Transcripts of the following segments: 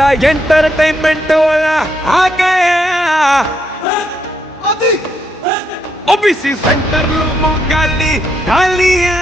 बड़ा एंटरटेनमेंट वाला आ गया ओबीसी सेंटर लोगों गाली ढालिया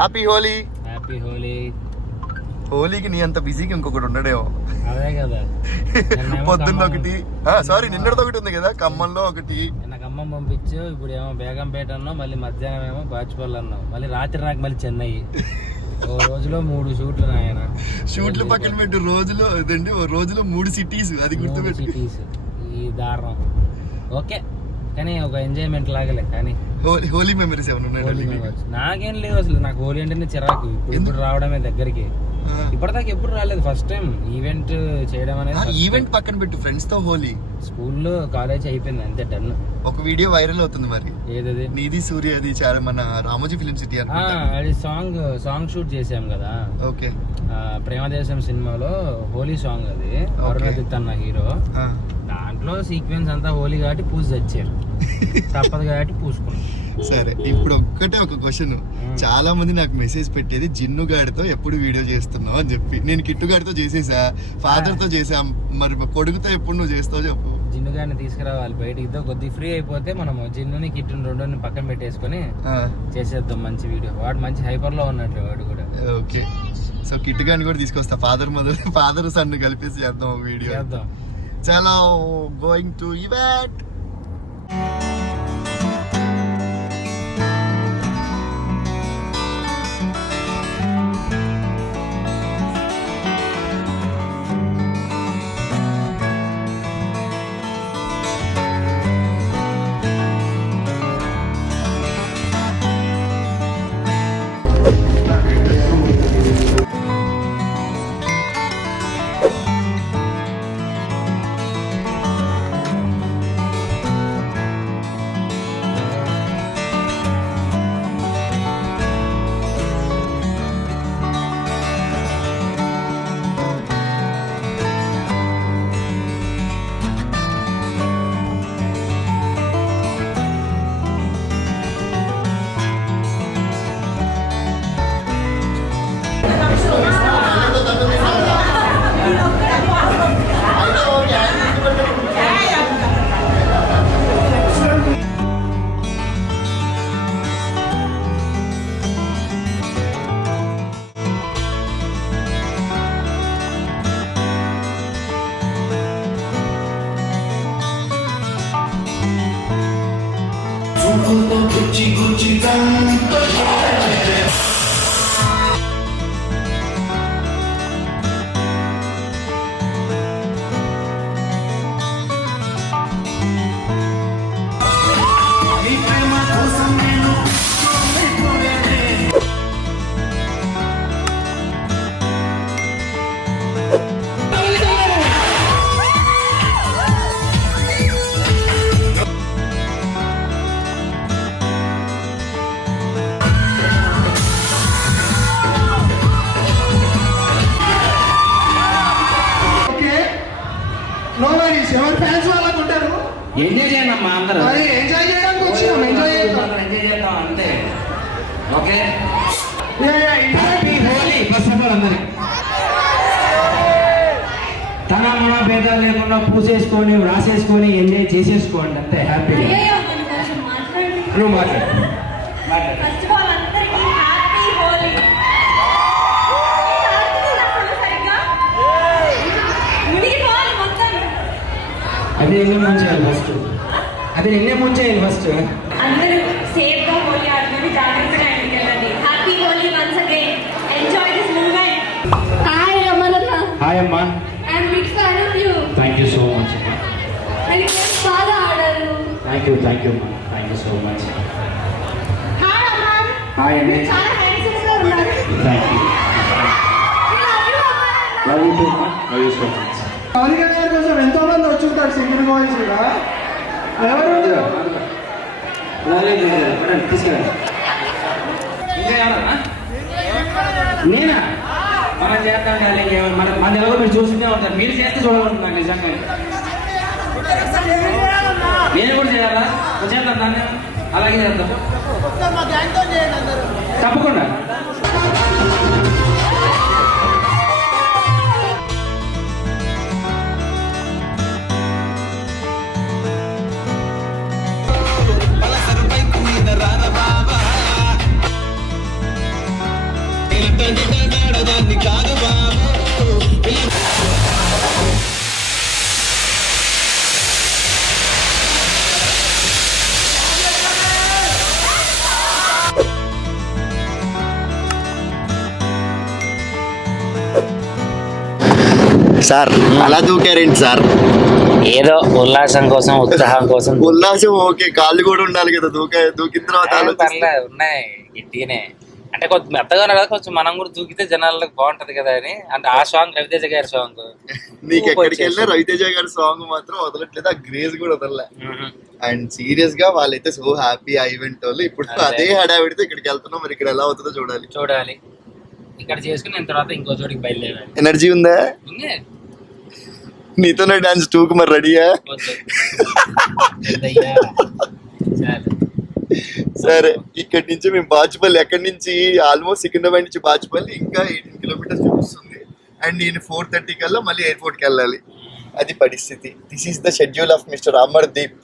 హ్యాపీ హోలీ. హ్యాపీ హోలీ. హోలీకి నీ అంత బిజీకి ఇంకొకటి ఉండడేమో. అదే కదా పొద్దున్న ఒకటి, సారీ నిన్నటితో ఒకటి ఉంది కదా, ఖమ్మంలో ఒకటి. నిన్న ఖమ్మం పంపించు, ఇప్పుడు ఏమో బేగంపేట అన్నావు, మళ్ళీ మధ్యాహ్నం ఏమో బాచుపల్లి అన్నావు, మళ్ళీ రాత్రి నాకు మళ్ళీ చెన్నై. ఓ రోజులో 3 షూట్లు నాయన. షూట్లు పక్కన పెట్టు, రోజులో అదండి, ఓ రోజులో 3 సిటీస్, అది గుర్తుపెట్టు. సిటీస్ ఈ దారుణం. ఓకే కానీ ఒక ఎంజాయ్మెంట్ లాగలే. కానీ హోలీ మెమరీస్ ఏమైనా ఉన్నాయి? నాకేం లేవు అసలు. నాకు హోలీ అంటేనే చిరాకు. ఇప్పుడు రావడమే దగ్గరికి. ఇప్పటిదాకా ఎప్పుడు రాలేదు. ఫస్ట్ టైం ఈవెంట్ చేయడం అనేది. ఈవెంట్ పక్కన పెట్టు, ఫ్రెండ్స్ తో హోలీ. స్కూల్లో కాలేజ్ అయిపోయింది అంతే, డన్. ఒక వీడియో వైరల్ అవుతుంది మరి, ఏదది? నీది సూర్య, అది చాలా మన రామోజీ ఫిలిం సిటీ అది సాంగ్ షూట్ చేసాం కదా. ఓకే. ప్రేమదేశం సినిమాలో హోలీ సాంగ్ అది. అరుణాదిత్ అన్న హీరో. దాంట్లో సీక్వెన్స్ అంతా హోలీ కాబట్టి పూజ తెచ్చారు. తప్పదు కాబట్టి పూసుకున్నాం. సరే, ఇప్పుడు ఒక్కటే ఒక క్వశ్చన్. చాలా మంది నాకు మెసేజ్ పెట్టేది, జిన్ను గాడితో ఎప్పుడు వీడియో చేస్తున్నావు అని చెప్పి. నేను కిట్టు గాడితో చేసేసా, ఫాదర్ తో చేసా, మరి కొడుకుతో ఎప్పుడు నువ్వు చేస్తావు చెప్పు. జిన్ను గారిని తీసుకురావాలి బయటికి, కొద్దిగా ఫ్రీ అయిపోతే మనం జిన్నుని కిట్టుని రెండుని పక్కన పెట్టేసుకొని చేసేద్దాం మంచి వీడియో. వాడు మంచి హైపర్ లో ఉన్నట్లు వాడు కూడా. ఓకే, సో కిట్టు గారిని కూడా తీసుకొస్తా, ఫాదర్ సన్ కలిపేసి చేద్దాం ఒక వీడియో. చేద్దాం. చలో, గోయింగ్ టు ఈవెంట్. ఎవరి ఫ్యాన్స్ వాళ్ళకు ఉంటారు. ఎంజాయ్ చేయండి అమ్మా అందరూ. ఎంజాయ్ చేయడానికి వచ్చినాం, ఎంజాయ్ చేద్దాం అంతే. Okay, happy Holi first of all అందరికి. తన మన భేదాలు లేకుండా పూసేసుకొని రాసేసుకొని ఎంజాయ్ చేసేసుకోండి అంతే. హ్యాపీ. నువ్వు మాట్లాడు. అది నిన్నే ముంచేయాలి ఫస్ట్. అందరూ సేఫ్ గా హోలీ ఆడుకొని జాగ్రత్తగా ఇంటికి వెళ్ళండి. Happy Holi once again. Enjoy this moment. Hi అమ్మా. I'm big fan of you. Thank you so much అమ్మా. And you బాగా ఆడారు. థ్యాంక్ యూ అమ్మా. Thank you so much. Hi Aman. Hi అండి. మీరు చాలా హ్యాండ్సమ్ గా ఉన్నారు. Thank you. We love you Aman. Love you too అమ్మా. Love you so much. Mounika గారి కోసం ఎంతో మంది వచ్చి ఉంటారు సింగిల్ బాయ్స్ కూడా. ఎవరు తీసుకెళ్ళండి. ఇంకా ఏమన్నా నేనా మనం చేద్దాం కానీ మన ఎలాగో మీరు చూస్తూనే ఉంటారు. మీరు చేస్తే చూడాలనుకుంటున్నాను నిజంగా. నేను కూడా చేయాలా చేద్దాం దాన్ని. అలాగే చేద్దాం తప్పకుండా. సార్ అలా దూకారేంటి సార్? ఏదో ఉల్లాసం కోసం ఉత్సాహం కోసం ఉల్లాసం ఓకే, కాళ్ళు కూడా ఉండాలి కదా. దూకిన తర్వాత పర్లేదు ఉన్నాయి గట్టిగానే. అంటే కొంచెం మెత్తగా ఉన్నారు కదా, కొంచెం మనం కూడా దూకితే జనాలకు బాగుంటది కదా అని. అంటే ఆ సాంగ్ రవితేజ గారి సాంగ్. నీకు ఎక్కడికి వెళ్ళినా రవితేజ గారి సాంగ్ మాత్రం వదలట్లేదు, ఆ గ్రేజ్ కూడా వదలలే. అండ్ సీరియస్ గా వాళ్ళైతే సో హ్యాపీ ఆ ఈవెంట్ వాళ్ళు. ఇప్పుడు అదే హడావిడితో ఇక్కడికి వెళ్తున్నాం, మరి ఇక్కడ ఎలా అవుతుందో చూడాలి. ఇక్కడ చేసుకుని నేను తర్వాత ఇంకో చోటికి బయలుదేరాలి. ఎనర్జీ ఉందా? నీతోనే డాన్స్ 2కు మరి రెడీయా? సరే, ఇక్కడి నుంచి మేము బాచుపల్లి, ఎక్కడి నుంచి ఆల్మోస్ట్ సికింద్రాబాద్ నుంచి బాచుపల్లి ఇంకా 18 కిలోమీటర్స్ చూపిస్తుంది. అండ్ నేను 4:30 కల్లా మళ్ళీ ఎయిర్పోర్ట్కి వెళ్ళాలి. అది పరిస్థితి. This is the schedule of mister Amardeep.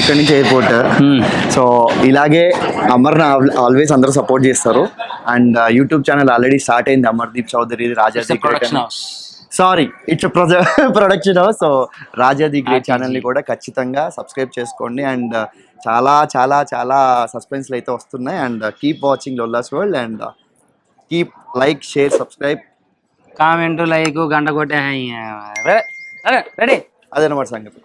ఇక్కడ నుంచి ఎయిర్పోర్ట్. సో ఇలాగే అమర్ని ఆల్వేస్ అందరూ సపోర్ట్ చేస్తారు. And YouTube channel already start అయింది Amardeep Chowdary Raja the great. Sorry, it's production house. So Raja the great ఛానల్ని కూడా ఖచ్చితంగా సబ్స్క్రైబ్ చేసుకోండి. అండ్ చాలా చాలా చాలా సస్పెన్స్లు అయితే వస్తున్నాయి. And keep watching Lolla's world and keep like share subscribe comment like గంట కొట్టే రెడీ అదనమాట సంగతి.